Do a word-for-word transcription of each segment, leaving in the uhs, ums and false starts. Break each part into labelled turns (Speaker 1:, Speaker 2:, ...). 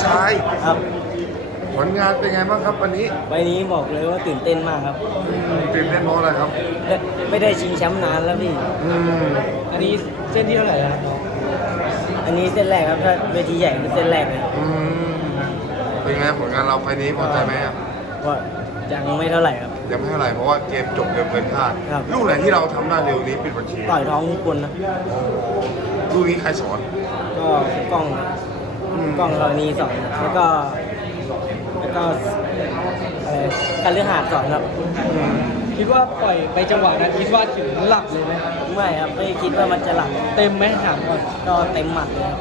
Speaker 1: ชาย
Speaker 2: ครับ
Speaker 1: ผลงานเป็นไงบ้างครับวันนี้
Speaker 2: ไฟล์นี้บอกเลยว่าตื่นเต้นมากครับ
Speaker 1: ตื่นเต้นเพราะอะไรครับ
Speaker 2: และไม่ได้ชิงแชมป์นานแล้วพี่
Speaker 1: อืม
Speaker 3: อันนี้เส้นที่เท่าไหร่แล้วน้อง
Speaker 2: อันนี้เส้นแรกครับถ้าเวทีใหญ่เป็นเส้นแรกเลย
Speaker 1: อืมเป็นไงผลงานเราไฟล์นี้พอใจไหมครับ
Speaker 2: ว่ายังไม่เท่าไหร่ครับ
Speaker 1: ยังไม่เท่าไหร่เพราะว่าเกมจบเร็วเกินคาด
Speaker 2: ครับ
Speaker 1: ลูกไหนที่เราทำได้เร็วนี้ปิดบัญชี
Speaker 2: ต่อยท้องทุกคนนะ
Speaker 1: ลูกนี้ใครสอน
Speaker 2: ก็กล้องครับ
Speaker 1: อืม
Speaker 2: กล้องเรานีสองแล้วก็แล้วก็อะไรการเลือหาดสองครับ
Speaker 3: คิดว่าปล่อยไปจังหวะนั้นคิดว่าถึงหลับเลยไหม
Speaker 2: ไม่ครับไม่คิดว่ามันจะหลับ
Speaker 3: เต็มไหมถามก่อน
Speaker 2: ก็เต็มหมัดเลยครับ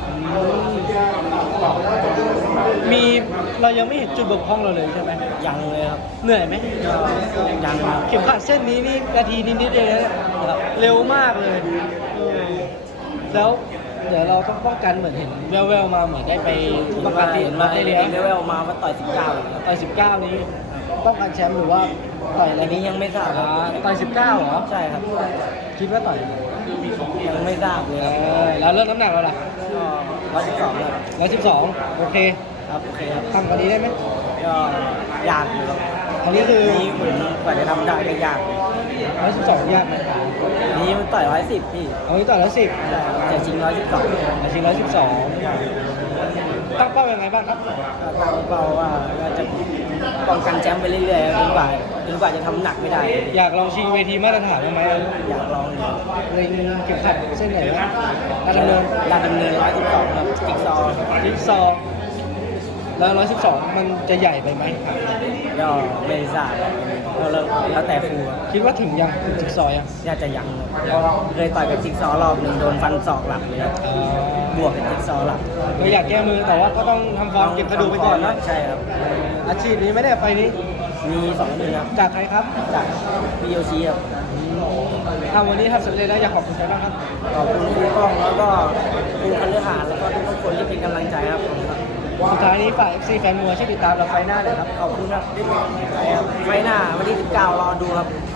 Speaker 3: มีเรายังไม่เห็นจุดบกพร่องเราเลยใช่ไหม
Speaker 2: ยังเลยครับ
Speaker 3: เหนื่อยไหม
Speaker 2: ก็ยังครับ
Speaker 3: เข็มขัดเส้นนี้นี่นาทีนิดๆเองนะเนี่ยเร็วมากเลยเออแล้วเดี๋ยวเราต้องป้องกันเหมือนเห็นแว่วๆมาเหมือนได้ไป
Speaker 2: เห็น
Speaker 3: ป้องกั
Speaker 2: ว่าน
Speaker 3: ที่
Speaker 2: เห็
Speaker 3: เห็
Speaker 2: น
Speaker 3: น
Speaker 2: ว่า
Speaker 3: มา
Speaker 2: ไอ้
Speaker 3: ได้
Speaker 2: เล
Speaker 3: เลย
Speaker 2: เวลมาว่าต่อยสิบเก้าเลยครับ
Speaker 3: ต่อยสิบเก้านี้ป้องกันแชมป์หรือว่าต่อยอะไร
Speaker 2: อันนี้ยังไม่ทราบค
Speaker 3: อ่า
Speaker 2: รับ
Speaker 3: ต่อยสิบเก้าเหรอ
Speaker 2: ใช่ครับ
Speaker 3: คิดว่าต่อย
Speaker 2: ยังไม่ทราบเลย
Speaker 3: เอ
Speaker 2: ครับ
Speaker 3: อแล้วเริ่มน้ำหนักเราล่ะ
Speaker 2: ก็ร้อยสิบสองครับ
Speaker 3: ร้อยสิบสองโอเค
Speaker 2: ครับโอเคครับ
Speaker 3: ทำกว่านี้ได้ไหม
Speaker 2: ก็ยากอยู่ครับ
Speaker 3: อันนี้คือ
Speaker 2: นี้ผมกว่าจะทำได้ก็ยาก
Speaker 3: ร้อยสิบสองยากไหม
Speaker 2: อันนี้มันต่อยร้อยสิบพี่
Speaker 3: เอานี้ต่อยร้อยสิบ
Speaker 2: แต่แต่จริงร้อยสิบสอง
Speaker 3: อาชีพร้อยสิบสองตั้งเป้ายังไงบ้างครับ
Speaker 2: ก็ตั้งเป้าว่าก็จะป้องกันแชมป์ไปเรื่อยๆจนกว่าจนกว่าจะทำหนักไม่ได้
Speaker 3: อยากลองชิงเวทีมาตรฐานบ้างไหม
Speaker 2: อยากลองอยู่
Speaker 3: เล็งเข็มขัดเส้นไหนวะราชดำเนิน
Speaker 2: ลาดดำเนินร้อยสิบสองครับจิ๊กซอว์
Speaker 3: จิ๊กซอว์แล้วร้อยสิบสองมันจะใหญ่ไปไหม
Speaker 2: ก็ไม่ทราบแล้วแล้วแล้วแต่ครูครับ
Speaker 3: คิดว่าถึงยังถึงจิ๊กซอว์ยัง
Speaker 2: น่าจะยังครับเพราะเคยต่อยกับจิ๊กซอว์รอบหนึ่งโดนฟันศอกหลับเลยครับ
Speaker 3: เอ่อบ
Speaker 2: วกกับจิ๊กซอว์หลับ
Speaker 3: ก็อยากแก้มือแต่ว่าก็ต้องทำฟอร์มเก็บกระดูกไปก่อนนะ
Speaker 2: ใช่ครับ
Speaker 3: อาชีพนี้ไม่ได้ไปนี้
Speaker 2: มีสองหนึ่งครับ
Speaker 3: จากใครครับ
Speaker 2: จากพี่โยชิครับ
Speaker 3: ทำวันนี้ทำสำเร็จแล้วอยากขอบคุณใครบ้างครับ
Speaker 2: ขอบคุณครูกล้องแล้วก็ครูคันเลือหาดแล้วก็ทุกคนที่เป็นกำลังใจครับผมครับ
Speaker 3: สุดท้ายนี้ฝาก เอฟ ซี แฟนมวยช่วยติดตามเราไฟหน้าหน่อยครับ
Speaker 2: ขอบคุณครับที่เป็นกำลังใจครับไฟหน้าวันที่สิบเก้ารอดูครับ